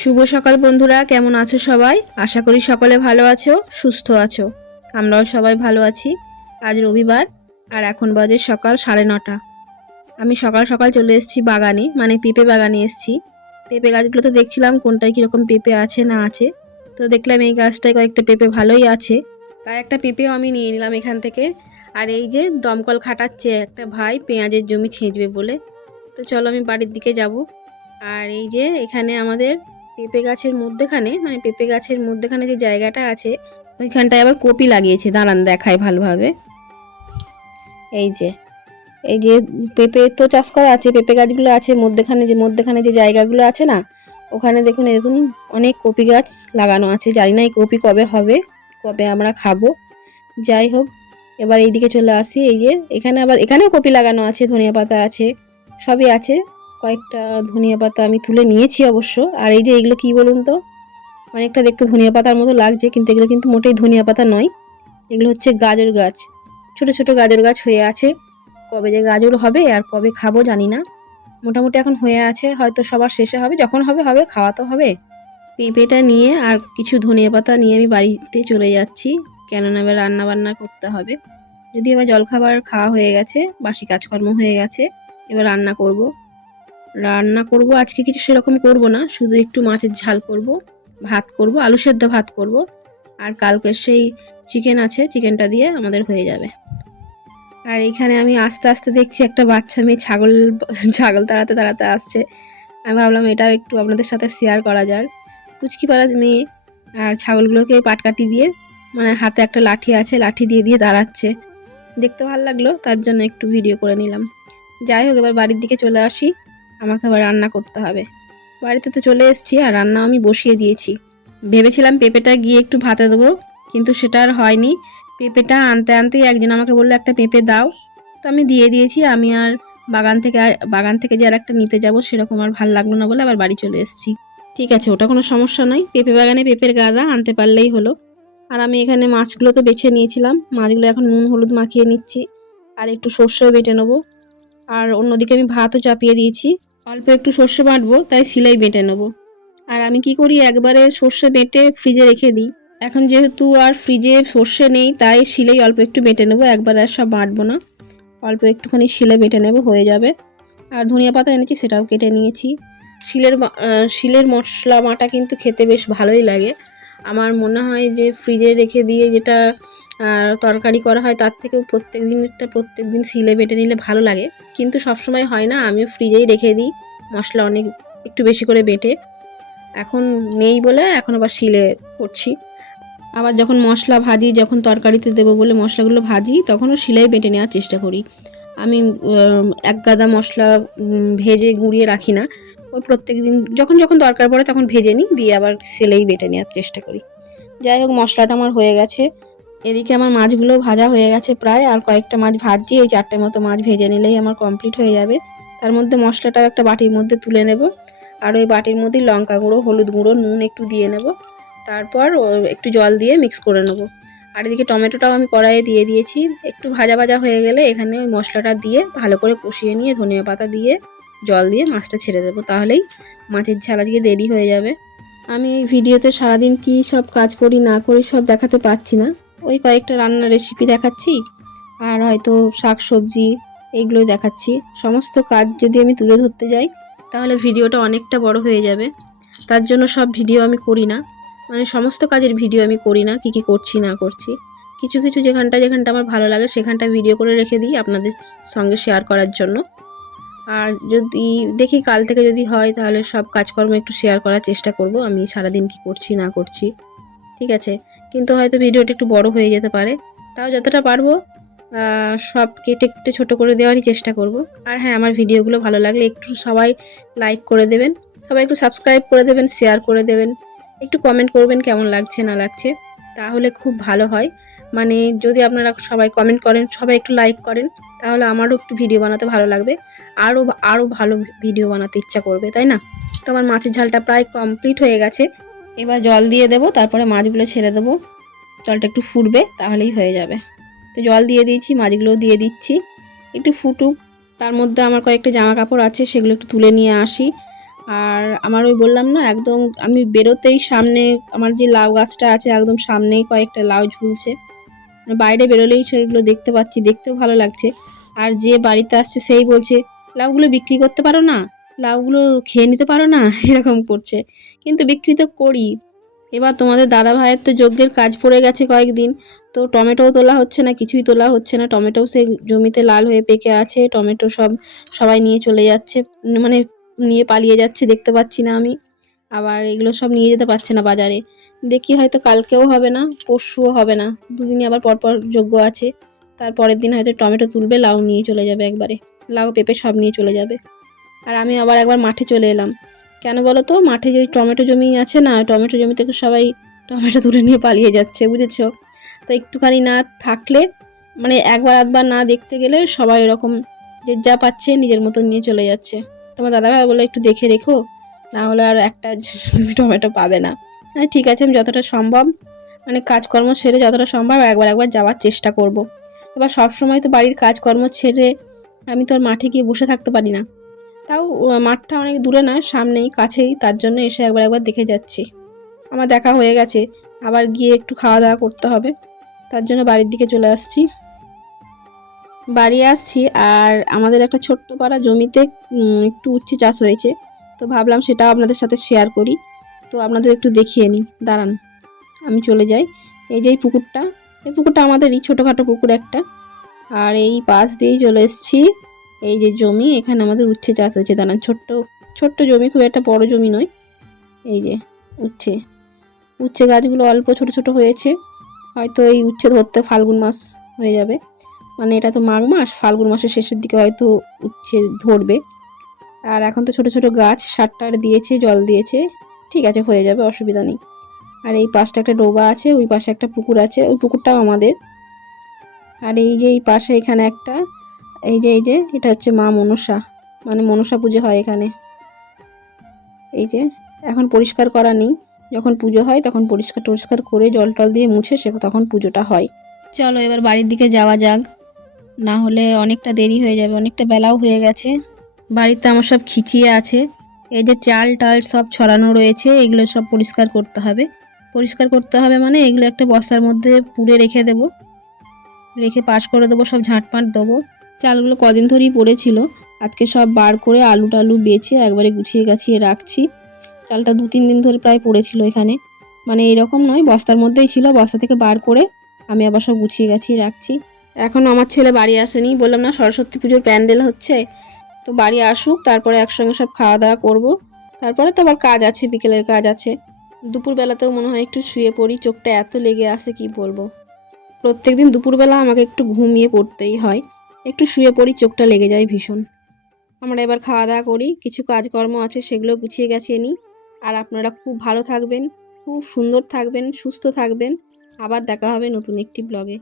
শুভ সকাল বন্ধুরা, কেমন আছো সবাই? আশা করি সকলে ভালো আছো, সুস্থ আছো। আমরাও সবাই ভালো আছি। আজ রবিবার আর এখন বাজে সকাল 9:30। আমি সকাল সকাল চলে এসেছি বাগানে, মানে পেঁপে বাগানে এসেছি। পেঁপে গাছগুলো তো দেখছিলাম কোনটায় কীরকম পেঁপে আছে না আছে। তো দেখলাম এই গাছটায় কয়েকটা পেঁপে ভালোই আছে, তাই একটা পেঁপেও আমি নিয়ে নিলাম এখান থেকে। আর এই যে দমকল খাটাচ্ছে একটা ভাই পেঁয়াজের জমি ছেঁচবে বলে। তো চলো আমি বাড়ির দিকে যাব। আর এই যে এখানে আমাদের পেঁপে গাছের মধ্যেখানে, মানে পেঁপে গাছের মধ্যেখানে যে জায়গাটা আছে ওইখানটায় আবার কপি লাগিয়েছে। দাঁড়ান দেখায় ভালোভাবে। এই যে পেঁপে তো চাষ করা আছে, পেঁপে গাছগুলো আছে মধ্যেখানে যে জায়গাগুলো আছে না, ওখানে দেখুন অনেক কপি গাছ লাগানো আছে। জানি না এই কপি কবে হবে, কবে আমরা খাবো। যাই হোক, এবার এইদিকে চলে আসি। এই যে এখানেও কপি লাগানো আছে, ধনিয়া পাতা আছে, সবই আছে। কয়েকটা ধনিয়া পাতা আমি তুলে নিয়েছি অবশ্য। আর এই যে এগুলো কি বলুন তো, অনেকটা দেখতে ধনিয়া পাতার মতো লাগছে, কিন্তু এগুলো কিন্তু মোটেই ধনিয়া পাতা নয়। এগুলো হচ্ছে গাজর গাছ, ছোট ছোট গাজর গাছ হয়ে আছে। কবে যে গাজর হবে আর কবে খাবো জানি না। মোটামুটি এখন হয়ে আছে, হয়তো সবার শেষে হবে, যখন হবে হবে, খাওয়া তো হবে। পেঁপেটা নিয়ে আর কিছু ধনিয়া পাতা নিয়ে আমি বাড়িতে চলে যাচ্ছি, কেননা এবার রান্না বান্না করতে হবে। যদি এবার জলখাবার খাওয়া হয়ে গেছে, বাসি কাজকর্ম হয়ে গেছে, এবার রান্না করব। আজকে কিছু সেরকম করব না, শুধু একটু মাছের ঝাল করব, ভাত করব, আলু সেদ্ধ ভাত করব। আর কালকের সেই চিকেন আছে, চিকেনটা দিয়ে আমাদের হয়ে যাবে। আর এইখানে আমি আস্তে আস্তে দেখছি একটা বাচ্চা মেয়ে ছাগল তাড়াতে তাড়াতে আসছে। আমি ভাবলাম এটাও একটু আপনাদের সাথে শেয়ার করা যাক। পুচকি পাড়া মেয়ে, আর ছাগলগুলোকে পাটকাঠি দিয়ে, মানে হাতে একটা লাঠি আছে, লাঠি দিয়ে দিয়ে দাঁড়াচ্ছে। দেখতে ভালো লাগলো, তার জন্য একটু ভিডিও করে নিলাম। যাই হোক, এবার বাড়ির দিকে চলে আসি, আমাকে আবার রান্না করতে হবে। বাড়িতে তো চলে এসেছি আর রান্না আমি বসিয়ে দিয়েছি। ভেবেছিলাম পেঁপেটা গিয়ে একটু ভাতে দেবো, কিন্তু সেটা আর হয়নি। পেঁপেটা আনতে আনতেই একজন আমাকে বললো একটা পেঁপে দাও, তো আমি দিয়ে দিয়েছি। আমি আর বাগান থেকে যে আর একটা নিতে যাব সেরকম আর ভালো লাগলো না বলে আবার বাড়ি চলে এসেছি। ঠিক আছে, ওটা কোনো সমস্যা নয়, পেঁপে বাগানে পেঁপের গাদা আনতে পারলেই হলো। আর আমি এখানে মাছগুলো তো বেছে নিয়েছিলাম, মাছগুলো এখন নুন হলুদ মাখিয়ে নিচ্ছি, আর একটু সর্ষেও বেটে নেবো। আর অন্যদিকে আমি ভাতও চাপিয়ে দিয়েছি, অল্প একটু সর্ষে বাটবো, তাই সিলাই বেটে নেবো। আর আমি কি করি, একবারে সর্ষে বেটে ফ্রিজে রেখে দিই। এখন যেহেতু আর ফ্রিজে সর্ষে নেই, তাই শিলেই অল্প একটু বেটে নেবো, একবারে আর সব বাটবো না, অল্প একটুখানি শিলে বেটে নেবো, হয়ে যাবে। আর ধনিয়া পাতা এনেছি, সেটাও কেটে নিয়েছি। শিলের মশলা বাটা কিন্তু খেতে বেশ ভালোই লাগে। আমার মনে হয় যে ফ্রিজে রেখে দিয়ে যেটা তরকারি করা হয়, তার থেকেও প্রত্যেক দিন শিলে বেটে নিলে ভালো লাগে। কিন্তু সবসময় হয় না, আমিও ফ্রিজেই রেখে দিই মশলা অনেক একটু বেশি করে বেটে। এখন নেই বলে এখন আবার শিলে করছি। আবার যখন মশলা ভাজি, যখন তরকারিতে দেবো বলে মশলাগুলো ভাজি, তখনও শিলেই বেটে নেওয়ার চেষ্টা করি। আমি এক গাদা মশলা ভেজে গুঁড়িয়ে রাখি না, ওই প্রত্যেক দিন যখন যখন দরকার পড়ে তখন ভেজে নিই, দিয়ে আবার শিলেই বেটে নেওয়ার চেষ্টা করি। যাই হোক, মশলাটা আমার হয়ে গেছে। এদিকে আমার মাছগুলো ভাজা হয়ে গেছে প্রায়, আর কয়েকটা মাছ ভাজছি। এই 4টে মতো মাছ ভেজে নিলেই আমার কমপ্লিট হয়ে যাবে। তার মধ্যে মশলাটাও একটা বাটির মধ্যে তুলে নেব, আর ওই বাটির মধ্যে লঙ্কা গুঁড়ো, হলুদ গুঁড়ো, নুন একটু দিয়ে নেব। তারপর একটু জল দিয়ে মিক্স করে নেব। আর এদিকে টমেটোটাও আমি কড়াইয়ে দিয়ে দিয়েছি। একটু ভাজা ভাজা হয়ে গেলে এখানে ওই মশলাটা দিয়ে ভালো করে কষিয়ে নিয়ে ধনিয়া পাতা দিয়ে জল দিয়ে মাছটা ছেড়ে দেবো, তাহলেই মাছের ঝাল আজকে রেডি হয়ে যাবে। আমি এই ভিডিওতে সারাদিন কি সব কাজ করি না করি সব দেখাতে পারছি না, ওই কয়েকটা রান্নার রেসিপি দেখাচ্ছি, আর হয়তো শাক সবজি এইগুলোই দেখাচ্ছি। সমস্ত কাজ যদি আমি তুলে ধরতে যাই তাহলে ভিডিওটা অনেকটা বড় হয়ে যাবে। তার জন্য সব ভিডিও আমি করি না, মানে সমস্ত কাজের ভিডিও আমি করি না, কী করছি না করছি। কিছু কিছু যেখানটা আমার ভালো লাগে সেখানটা ভিডিও করে রেখে দিই আপনাদের সঙ্গে শেয়ার করার জন্য। আর যদি দেখি কাল থেকে যদি হয়, তাহলে সব কাজকর্ম একটু শেয়ার করার চেষ্টা করব, আমি সারাদিন কি করছি না করছি। ঠিক আছে, কিন্তু হয়তো ভিডিওটা একটু বড় হয়ে যেতে পারে, তাও যতটা পারবো সব কেটে কুটে ছোটো করে দেওয়ারই চেষ্টা করব। আর হ্যাঁ, আমার ভিডিওগুলো ভালো লাগলে একটু সবাই লাইক করে দেবেন, সবাই একটু সাবস্ক্রাইব করে দেবেন, শেয়ার করে দেবেন, একটু কমেন্ট করবেন কেমন লাগছে না লাগছে, তাহলে খুব ভালো হয়। মানে যদি আপনারা সবাই কমেন্ট করেন, সবাই একটু লাইক করেন, তাহলে আমারও একটু ভিডিও বানাতে ভালো লাগবে, আরও ভালো ভিডিও বানাতে ইচ্ছা করবে, তাই না? তো আমার মাছের ঝালটা প্রায় কমপ্লিট হয়ে গেছে। এবার জল দিয়ে দেবো, তারপরে মাছগুলো ছেড়ে দেবো, জলটা একটু ফুটবে তাহলেই হয়ে যাবে। তো জল দিয়ে দিয়েছি, মাছগুলোও দিয়ে দিচ্ছি, একটু ফুটুক। তার মধ্যে আমার কয়েকটা জামা কাপড় আছে, সেগুলো একটু তুলে নিয়ে আসি। আর আমার ওই বললাম না, একদম আমি বেরোতেই সামনে আমার যে লাউ গাছটা আছে একদম সামনেই কয়েকটা লাউ ঝুলছে। বাইরে বেরোলেই সেগুলো দেখতে পাচ্ছি, দেখতেও ভালো লাগছে। আর যে বাড়িতে আসছে সেই বলছে, লাউগুলো বিক্রি করতে পারো না, লাউগুলো খেয়ে নিতে পারো না, এরকম করছে। কিন্তু বিক্রি তো করি। এবার তোমাদের দাদা ভাইয়ের তো যজ্ঞের কাজ পড়ে গেছে কয়েকদিন, তো টমেটোও তোলা হচ্ছে না, কিছুই তোলা হচ্ছে না। টমেটোও সেই জমিতে লাল হয়ে পেকে আছে, টমেটো সবাই নিয়ে চলে যাচ্ছে, মানে নিয়ে পালিয়ে যাচ্ছে, দেখতে পাচ্ছি না আমি। আবার এগুলো সব নিয়ে যেতে পারছে না বাজারে। দেখি হয়তো কালকেও হবে না, পরশুও হবে না, দুদিনই আবার পরপর যজ্ঞ আছে। তারপরের দিন হয়তো টমেটো তুলবে, লাউ নিয়ে চলে যাবে একবারে, লাউ পেঁপে সব নিয়ে চলে যাবে। আর আমি আবার একবার মাঠে চলে এলাম। কেন বলো তো, মাঠে যে টমেটো জমি আছে না, টমেটো জমি থেকে সবাই টমেটো তুলে নিয়ে পালিয়ে যাচ্ছে, বুঝেছো? তো একটুখানি না থাকলে, মানে একবার আধবার না দেখতে গেলে সবাই এরকম যে যা পাচ্ছে নিজের মতো নিয়ে চলে যাচ্ছে। তোমার দাদাভাই বলে একটু দেখে রেখো, না হলে আর একটা তুমি টমেটো পাবে না। ঠিক আছে, আমি যতটা সম্ভব মানে কাজকর্ম ছেড়ে যতটা সম্ভব একবার যাওয়ার চেষ্টা করব। এবার সব সময় তো বাড়ির কাজকর্ম ছেড়ে আমি তো আর মাঠে গিয়ে বসে থাকতে পারি না। তাও মাঠটা অনেক দূরে না, সামনেই কাছেই, তার জন্য এসে একবার দেখে যাচ্ছি। আমার দেখা হয়ে গেছে, আবার গিয়ে একটু খাওয়া দাওয়া করতে হবে, তার জন্য বাড়ির দিকে চলে আসছি। বাড়ি আসছি আর আমাদের একটা ছোট্ট পাড়া জমিতে একটু উচ্ছে চাষ হয়েছে, তো ভাবলাম সেটাও আপনাদের সাথে শেয়ার করি। তো আপনাদের একটু দেখিয়ে নিই, দাঁড়ান আমি চলে যাই। এই যে এই পুকুরটা আমাদেরই, ছোটোখাটো পুকুর একটা। আর এই পাশ দিয়েই চলে এসেছি, এই যে জমি, এখানে আমাদের উচ্ছে চাষ হয়েছে। দাঁড়ান, ছোট্ট ছোট্ট জমি, খুব একটা বড় জমি নয়। এই যে উচ্ছে উচ্ছে গাছগুলো অল্প ছোট ছোট হয়েছে, হয়তো এই উচ্ছে ধরতে ফাল্গুন মাস হয়ে যাবে, মানে এটা তো মাঘ মাস, ফাল্গুন মাসের শেষের দিকে হয়তো উচ্ছে ধরবে। আর এখন তো ছোট ছোট গাছ, সার টার দিয়েছে, জল দিয়েছে, ঠিক আছে, হয়ে যাবে, অসুবিধা নেই। আর এই পাশটা একটা ডোবা আছে, ওই পাশে একটা পুকুর আছে, ওই পুকুরটাও আমাদের। আর এই যে এই পাশে এখানে একটা, এই যে এটা হচ্ছে মা মনসা, মানে মনসা পুজো হয় এখানে। এই যে এখন পরিষ্কার করা নেই, যখন পুজো হয় তখন পরিষ্কার করে জল টল দিয়ে মুছে তখন পুজোটা হয়। চলো এবার বাড়ির দিকে যাওয়া যাক, না হলে অনেকটা দেরি হয়ে যাবে, অনেকটা বেলাও হয়ে গেছে। বাড়িতে আমার সব খিচিয়ে আছে, এই যে চাল টাল সব ছড়ানো রয়েছে, এগুলো সব পরিষ্কার করতে হবে। পরিষ্কার করতে হবে মানে এগুলো একটা বস্তার মধ্যে পুড়ে রেখে দেবো, রেখে পাশ করে দেবো, সব ঝাঁটপাট দেবো। চালগুলো কদিন ধরেই পড়েছিল, আজকে সব বার করে আলু টালু বেছে একবারে গুছিয়ে গাছিয়ে রাখছি। চালটা 2-3 দিন ধরে প্রায় পড়েছিল এখানে, মানে এইরকম নয়, বস্তার মধ্যেই ছিল, বস্তা থেকে বার করে আমি আবার সব গুছিয়ে গাছিয়ে রাখছি। এখনও আমার ছেলে বাড়ি আসেনি, বললাম না সরস্বতী পুজোর প্যান্ডেল হচ্ছে, তো বাড়ি আসুক, তারপরে একসঙ্গে সব খাওয়া দাওয়া করবো। তারপরে তো আবার কাজ আছে, বিকেলের কাজ আছে। দুপুরবেলাতেও মনে হয় একটু শুয়ে পড়ি, চোখটা এত লেগে আসে কি বলবো। প্রত্যেকদিন দুপুরবেলা আমাকে একটু ঘুমিয়ে পড়তেই হয়, একটু শুয়ে পড়ি, চোখটা লেগে যায় ভীষণ। আমরা এবার খাওয়া দাওয়া করি, কিছু কাজকর্ম আছে সেগুলো গুছিয়ে গেছিয়ে নিই। আর আপনারা খুব ভালো থাকবেন, খুব সুন্দর থাকবেন, সুস্থ থাকবেন। আবার দেখা হবে নতুন একটি ব্লগে।